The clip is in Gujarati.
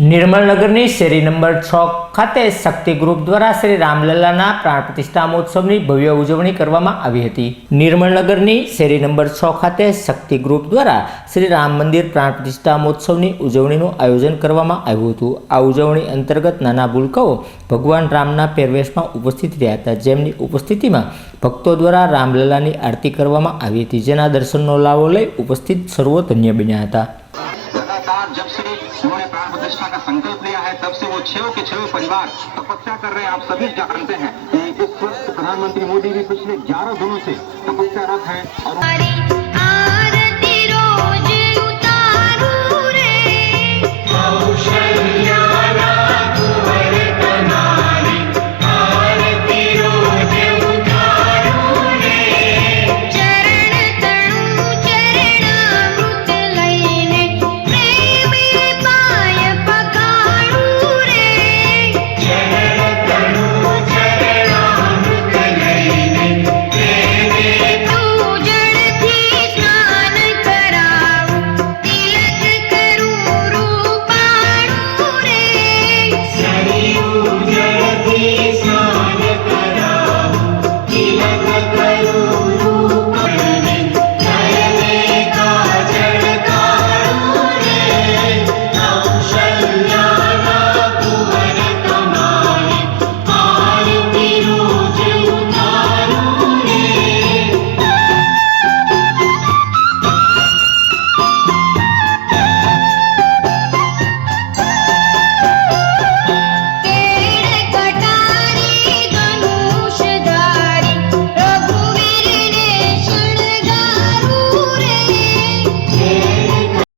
નિર્મળનગરની શેરી નંબર છ ખાતે શક્તિ ગ્રુપ દ્વારા શ્રી રામલલાના પ્રાણ પ્રતિષ્ઠા મહોત્સવની ભવ્ય ઉજવણી કરવામાં આવી હતી. નિર્મળનગરની શેરી નંબર છ ખાતે શક્તિ ગ્રુપ દ્વારા શ્રી રામ મંદિર પ્રાણ પ્રતિષ્ઠા મહોત્સવની ઉજવણીનું આયોજન કરવામાં આવ્યું હતું. આ ઉજવણી અંતર્ગત નાના ભૂલકાઓ ભગવાન રામના પહેરવેશમાં ઉપસ્થિત રહ્યા હતા. જેમની ઉપસ્થિતિમાં ભક્તો દ્વારા રામલલાની આરતી કરવામાં આવી હતી. જેના દર્શનનો લાવો લઈ ઉપસ્થિત સર્વો ધન્ય બન્યા હતા. उन्होंने प्राण प्रतिष्ठा का संकल्प लिया है तब से वो छो के छो परिवार तपस्या कर रहे हैं। आप सभी जानते हैं। कि इस वक्त प्रधानमंत्री मोदी भी पिछले 11 दिनों से तपस्यारत है और Sim.